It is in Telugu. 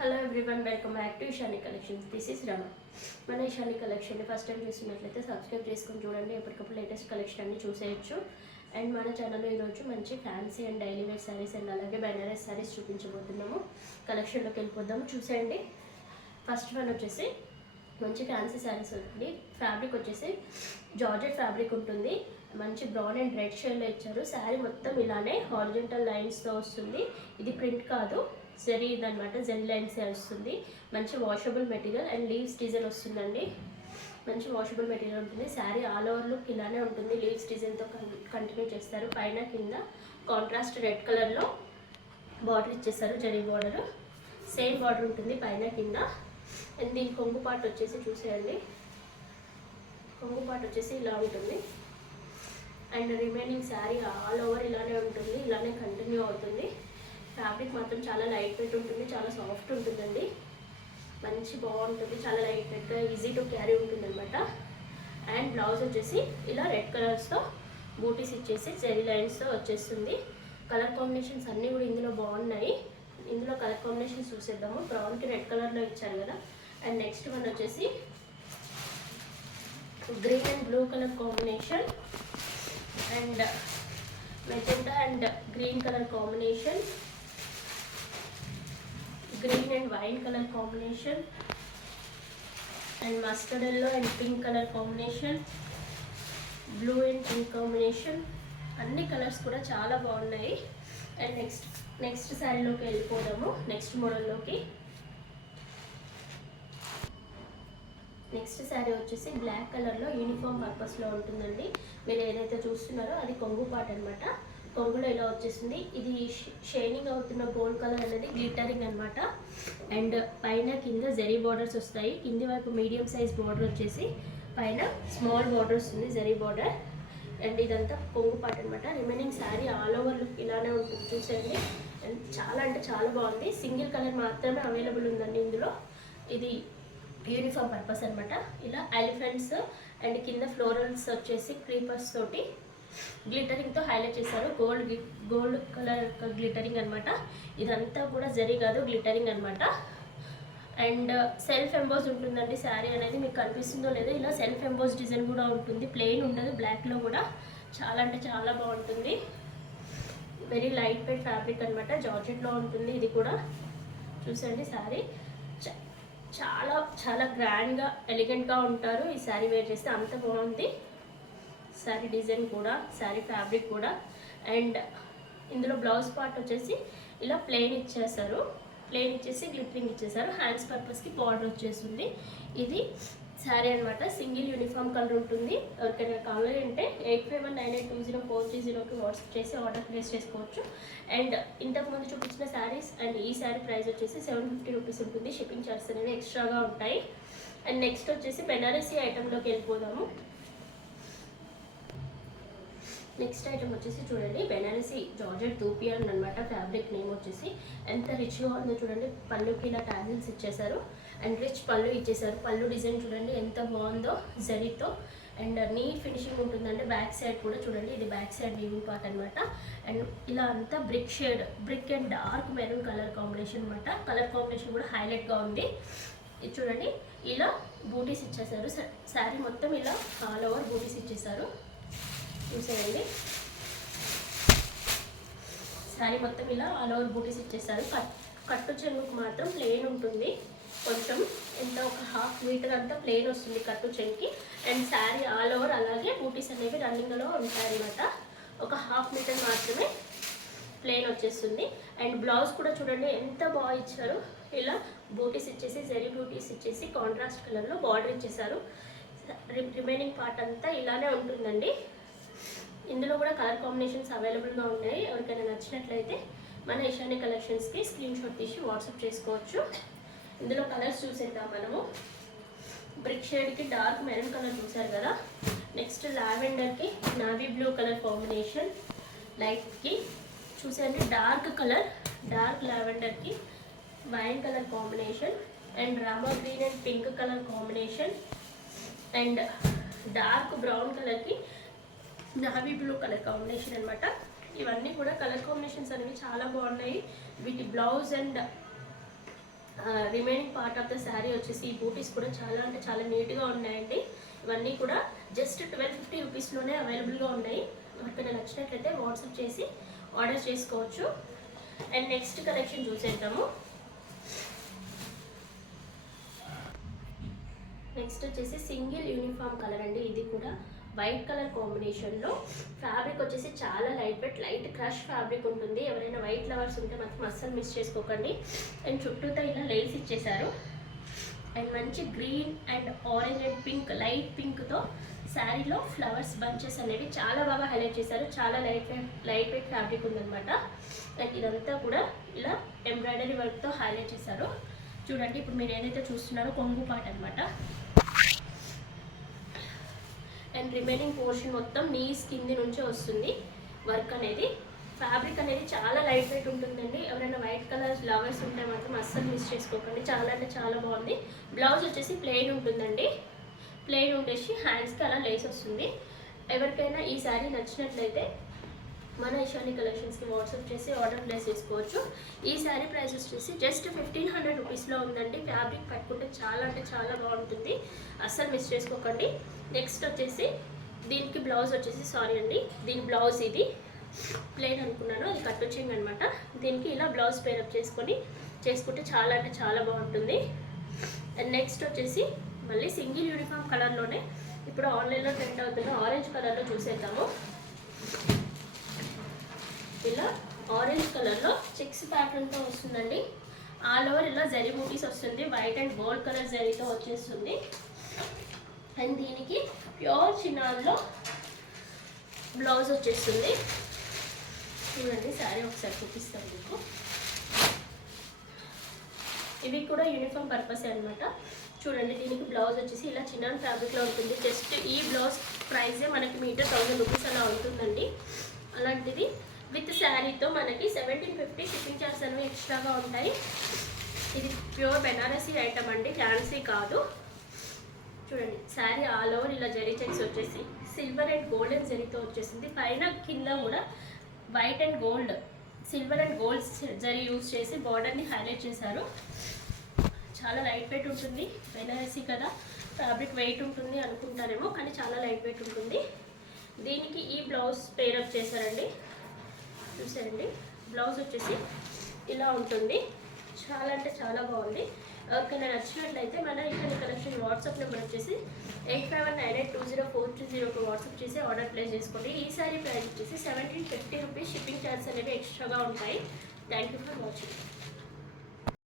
Hello everyone, welcome back to Ishani collections. This is Rama. మన ఇషాని కలెక్షన్ని ఫస్ట్ టైం చూస్తున్నట్లయితే సబ్స్క్రైబ్ చేసుకొని చూడండి. ఎప్పటికప్పుడు లేటెస్ట్ కలెక్షన్ అన్ని చూసేయచ్చు. అండ్ మన ఛానల్లో ఈరోజు మంచి fancy and daily wear saris and అలాగే బెనారస్ శారీస్ చూపించబోతున్నాము. కలెక్షన్లోకి వెళ్ళిపోదాము, చూసేయండి. ఫస్ట్ వన్ వచ్చేసి మంచి ఫ్యాన్సీ శారీస్ ఉంటుంది. ఫ్యాబ్రిక్ వచ్చేసి జార్జెట్ ఫ్యాబ్రిక్ ఉంటుంది. మంచి బ్రౌన్ అండ్ రెడ్ షేడ్లో ఇచ్చారు. శారీ మొత్తం ఇలానే హారిజంటల్ లైన్స్తో వస్తుంది. ఇది ప్రింట్ కాదు, జరీ ఇదనమాట. జెల్ లైన్స్ వస్తుంది. మంచి washable material and leaves design వస్తుందండి. మంచి వాషబుల్ మెటీరియల్ ఉంటుంది. శారీ ఆల్ ఓవర్ లుక్ ఇలానే ఉంటుంది. లీవ్స్ డిజైన్తో కంటిన్యూ చేస్తారు. పైన కింద కాంట్రాస్ట్ రెడ్ కలర్లో బార్డర్ ఇచ్చేస్తారు. జరీ బార్డర్ సేమ్ బార్డర్ ఉంటుంది పైన కింద. అండ్ దీని కొంగు పార్ట్ వచ్చేసి చూసేయండి. కొంగు పార్ట్ వచ్చేసి ఇలా ఉంటుంది. And remaining sari all over ఇలానే ఉంటుంది, ఇలానే కంటిన్యూ అవుతుంది. ఫ్యాబ్రిక్ మాత్రం చాలా లైట్ వెయిట్ ఉంటుంది, చాలా సాఫ్ట్ ఉంటుందండి. మంచి బాగుంటుంది, చాలా లైట్ వెయిట్గా ఈజీ టు క్యారీ ఉంటుంది అనమాట. అండ్ బ్లౌజ్ వచ్చేసి ఇలా రెడ్ కలర్స్తో బూటీస్ ఇచ్చేసి జెరీ లైన్స్తో వచ్చేస్తుంది. కలర్ కాంబినేషన్స్ అన్నీ కూడా ఇందులో బాగున్నాయి. ఇందులో కలర్ కాంబినేషన్స్ చూసేద్దాము. బ్రౌన్కి రెడ్ కలర్లో ఇచ్చారు కదా. అండ్ నెక్స్ట్ వన్ వచ్చేసి green and blue colour combination and magenta and green colour combination, green and wine colour combination and mustard yellow and pink colour combination, blue and pink combination. అన్ని కలర్స్ కూడా చాలా బాగున్నాయి. అండ్ నెక్స్ట్ శారీలోకి వెళ్ళిపోదాము, నెక్స్ట్ మోడల్లోకి. నెక్స్ట్ శారీ వచ్చేసి బ్లాక్ కలర్లో యూనిఫామ్ పర్పస్లో ఉంటుందండి. మీరు ఏదైతే చూస్తున్నారో అది కొంగు పార్ట్ అనమాట. కొంగులో ఇలా వచ్చేసింది. ఇది షైనింగ్ అవుతున్న గోల్డ్ కలర్ అనేది గ్లిటరింగ్ అనమాట. అండ్ పైన కింద జరీ బార్డర్స్ వస్తాయి. కింది వైపు మీడియం సైజ్ బార్డర్ వచ్చేసి పైన స్మాల్ బార్డర్ వస్తుంది, జరీ బార్డర్. అండ్ ఇదంతా కొంగు పార్ట్ అనమాట. Remaining sari all over look ఇలానే ఉంటుంది, చూసేయండి. అండ్ చాలా అంటే చాలా బాగుంది. సింగిల్ కలర్ మాత్రమే అవైలబుల్ ఉందండి ఇందులో. ఇది యూనిఫామ్ పర్పస్ అనమాట. ఇలా ఎలిఫెంట్స్ అండ్ కింద ఫ్లోరల్స్ వచ్చేసి క్రీపర్స్ తోటి గ్లిటరింగ్తో హైలైట్ చేశారు. గోల్డ్ కలర్ గ్లిటరింగ్ అనమాట. ఇదంతా కూడా జరీ కాదు, గ్లిటరింగ్ అనమాట. అండ్ సెల్ఫ్ ఎంబోజ్ ఉంటుందండి. శారీ అనేది మీకు కనిపిస్తుందో లేదో, ఇలా సెల్ఫ్ ఎంబోజ్ డిజైన్ కూడా ఉంటుంది. ప్లెయిన్ ఉండదు, బ్లాక్లో కూడా చాలా అంటే చాలా బాగుంటుంది. వెరీ లైట్ వెయిట్ ఫ్యాబ్రిక్ అనమాట. జార్జెట్లో ఉంటుంది ఇది కూడా. చూసండి, శారీ చాలా చాలా గ్రాండ్గా ఎలిగెంట్గా ఉంటారు ఈ శారీ వేర్ చేస్తే. అంత బాగుంది శారీ డిజైన్ కూడా, శారీ ఫ్యాబ్రిక్ కూడా. అండ్ ఇందులో బ్లౌజ్ పార్ట్ వచ్చేసి ఇలా ప్లెయిన్ ఇచ్చేసారు. ప్లెయిన్ ఇచ్చేసి గ్లిటరింగ్ ఇచ్చేసారు. హ్యాండ్స్ పర్పస్కి బార్డర్ వచ్చేస్తుంది. ఇది శారీ అనమాట. సింగిల్ యూనిఫామ్ కలర్ ఉంటుంది. ఎవరికైనా కావాలి అంటే 8519820430కి వాట్సాప్ చేసి ఆర్డర్ ప్లేస్ చేసుకోవచ్చు. అండ్ ఇంతకుముందు చూపించిన శారీస్ అండ్ ఈ శారీ ప్రైస్ వచ్చేసి 750 రూపీస్ ఉంటుంది. షిప్పింగ్ చార్జెస్ అనేవి ఎక్స్ట్రాగా ఉంటాయి. అండ్ నెక్స్ట్ వచ్చేసి బెనారసీ ఐటెంలోకి వెళ్ళిపోదాము. నెక్స్ట్ ఐటమ్ వచ్చేసి చూడండి, బెనారసీ జార్జెట్ దూపియాన్ అనమాట. ఫ్యాబ్రిక్ నేమ్ వచ్చేసి ఎంత రిచ్గా ఉందో చూడండి. పళ్ళుకి ఇలా టాజిల్స్ ఇచ్చేసారు అండ్ రిచ్ పళ్ళు ఇచ్చేసారు. పళ్ళు డిజైన్ చూడండి ఎంత బాగుందో జరీతో. అండ్ నీట్ ఫినిషింగ్ ఉంటుందండి. బ్యాక్ సైడ్ కూడా చూడండి, ఇది బ్యాక్ సైడ్ వీవింగ్ పార్ట్ అనమాట. అండ్ ఇలా అంతా brick shade, brick and dark maroon colour combination అనమాట. కలర్ కాంబినేషన్ కూడా హైలైట్గా ఉంది. ఇది చూడండి, ఇలా బూటీస్ ఇచ్చేసారు. శారీ మొత్తం ఇలా ఆల్ ఓవర్ బూటీస్ ఇచ్చేసారు. చూసేయండి, శారీ మొత్తం ఇలా ఆల్ ఓవర్ బూటీస్ ఇచ్చేసారు. కట్టు చెంగుకు మాత్రం ప్లెయిన్ ఉంటుంది. కొంచెం ఎంత ఒక 1/2 మీటర్ అంతా ప్లెయిన్ వస్తుంది కట్టు చెంగుకి. అండ్ శారీ ఆల్ ఓవర్ అలాగే బూటీస్ అనేవి రన్నింగ్లో ఉంటాయన్నమాట. ఒక 1/2 మీటర్ మాత్రమే ప్లెయిన్ వచ్చేస్తుంది. అండ్ బ్లౌజ్ కూడా చూడండి ఎంత బాగా ఇచ్చారు. ఇలా బూటీస్ ఇచ్చేసి జరీ బూటీస్ ఇచ్చేసి కాంట్రాస్ట్ కలర్లో బార్డర్ ఇచ్చేసారు. రిమైనింగ్ పార్ట్ అంతా ఇలానే ఉంటుందండి. ఇందులో కూడా కలర్ కాంబినేషన్స్ అవైలబుల్గా ఉన్నాయి. ఎవరికైనా నచ్చినట్లయితే మన ఇషాని కలెక్షన్స్కి స్క్రీన్ షాట్ తీసి వాట్సాప్ చేసుకోవచ్చు. ఇందులో కలర్స్ చూసేద్దాం మనము. బ్రిక్ షేడ్కి డార్క్ మెరూన్ కలర్ చూసారు కదా. నెక్స్ట్ లావెండర్కి నావీ బ్లూ కలర్ కాంబినేషన్, లైట్కి చూసేయండి డార్క్ కలర్, డార్క్ లావెండర్కి wine colour combination and Rama green and pink colour combination and dark brown కలర్కి నావీ బ్లూ కలర్ కాంబినేషన్ అనమాట. ఇవన్నీ కూడా కలర్ కాంబినేషన్స్ అనేవి చాలా బాగున్నాయి. వీటి blouse and remaining part of the sari వచ్చేసి ఈ బూటీస్ కూడా చాలా అంటే చాలా నీట్గా ఉన్నాయండి. ఇవన్నీ కూడా జస్ట్ 1250 రూపీస్లోనే అవైలబుల్గా ఉన్నాయి. ఎవరికైనా నచ్చినట్లయితే వాట్సాప్ చేసి ఆర్డర్ చేసుకోవచ్చు. అండ్ నెక్స్ట్ కలెక్షన్ చూసేద్దాము. నెక్స్ట్ వచ్చేసి సింగిల్ యూనిఫామ్ కలర్ అండి. ఇది కూడా వైట్ కలర్ కాంబినేషన్లో. ఫ్యాబ్రిక్ వచ్చేసి చాలా light wait, light crush fabric ఉంటుంది. ఎవరైనా వైట్ లవర్స్ ఉంటే మాత్రం అస్సలు మిస్ చేసుకోకండి. అండ్ చుట్టూతో ఇలా లేస్ ఇచ్చేసారు. అండ్ మంచి green and orange and pink, light పింక్తో శారీలో ఫ్లవర్స్ బంచెస్ అనేవి చాలా బాగా హైలైట్ చేశారు. చాలా లైట్ వెయిట్ ఫ్యాబ్రిక్ ఉందన్నమాట. అండ్ ఇదంతా కూడా ఇలా ఎంబ్రాయిడరీ వర్క్తో హైలైట్ చేశారు. చూడండి, ఇప్పుడు మీరు ఏదైతే చూస్తున్నారో కొంగు పార్ట్ అనమాట. అండ్ రిమైనింగ్ పోర్షన్ మొత్తం నీస్ కింది నుంచే వస్తుంది వర్క్ అనేది. ఫ్యాబ్రిక్ అనేది చాలా లైట్ వెయిట్ ఉంటుందండి. ఎవరైనా వైట్ కలర్ లవర్స్ ఉంటే మాత్రం అస్సలు మిస్ చేసుకోకండి. చాలా అంటే చాలా బాగుంది. బ్లౌజ్ వచ్చేసి ప్లెయిన్ ఉంటుందండి. ప్లెయిన్ ఉండేసి హ్యాండ్స్కి అలా లేస్ వస్తుంది. ఎవరికైనా ఈ శారీ నచ్చినట్లయితే మన ఇషాని కలెక్షన్స్కి వాట్సాప్ చేసి ఆర్డర్ ప్లేస్ చేసుకోవచ్చు. ఈ శారీ ప్రైస్ వచ్చేసి జస్ట్ 1500 రూపీస్లో ఉందండి. ఫ్యాబ్రిక్ పట్టుకుంటే చాలా అంటే చాలా బాగుంటుంది. అస్సలు మిస్ చేసుకోకండి. నెక్స్ట్ వచ్చేసి దీనికి బ్లౌజ్ వచ్చేసి దీని బ్లౌజ్ ఇది ప్లెయిన్ అనుకున్నాను, అది కట్ వచ్చింది అనమాట. దీనికి ఇలా బ్లౌజ్ పేరప్ చేసుకుంటే చాలా అంటే చాలా బాగుంటుంది. అండ్ నెక్స్ట్ వచ్చేసి మళ్ళీ సింగిల్ యూనిఫామ్ కలర్లోనే ఇప్పుడు ఆన్లైన్లో ట్రెండ్ అవుతున్న ఆరెంజ్ కలర్లో చూసేద్దాము. ఇలా ఆరెంజ్ కలర్లో చెక్స్ ప్యాటర్న్తో వస్తుందండి. ఆల్ ఓవర్ ఇలా జరీ బూటీస్ వస్తుంది. వైట్ అండ్ గోల్డ్ కలర్ జరీతో వచ్చేస్తుంది. అండ్ దీనికి ప్యూర్ చినాన్లో బ్లౌజ్ వచ్చేస్తుంది. చూడండి, శారీ ఒకసారి చూపిస్తాను మీకు. ఇవి కూడా యూనిఫామ్ పర్పస్ అనమాట. చూడండి, దీనికి బ్లౌజ్ వచ్చేసి ఇలా చినాన్ ఫ్యాబ్రిక్లో ఉంటుంది. జస్ట్ ఈ బ్లౌజ్ ప్రైజే మనకి మీటర్ 1000 రూపీస్ అలా ఉంటుందండి. అలాంటిది విత్ శారీతో మనకి 1750 షిప్పింగ్ చార్జెస్ అనేవి ఎక్స్ట్రాగా ఉంటాయి. ఇది ప్యూర్ బెనారసీ ఐటమ్ అండి, ఫ్యాన్సీ కాదు. చూడండి, శారీ ఆల్ ఓవర్ ఇలా జరీ చెక్స్ వచ్చేసి సిల్వర్ అండ్ గోల్డెన్ జరీతో వచ్చేసింది. పైన కింద కూడా white and gold, silver and gold zari use చేసి బార్డర్ని హైలైట్ చేశారు. చాలా లైట్ వెయిట్ ఉంటుంది. బెనారసీ కదా, ఫ్యాబ్రిక్ వెయిట్ ఉంటుంది అనుకుంటారేమో, కానీ చాలా లైట్ వెయిట్ ఉంటుంది. దీనికి ఈ బ్లౌజ్ పేరప్ చేశారండి. చూసారండి, బ్లౌజ్ వచ్చేసి ఇలా ఉంటుంది. చాలా అంటే చాలా బాగుంది. ఎవరికైనా నచ్చినట్లయితే మన ఇక్కడ కలెక్షన్ వాట్సాప్ నెంబర్ వచ్చేసి 8598204220 వాట్సాప్ చేసి ఆర్డర్ ప్లేస్ చేసుకోండి. ఈ సారీ ప్రైస్ వచ్చేసి 1750 రూపీస్. షిప్పింగ్ ఛార్జెస్ అనేవి ఎక్స్ట్రాగా ఉంటాయి. Thank you for watching.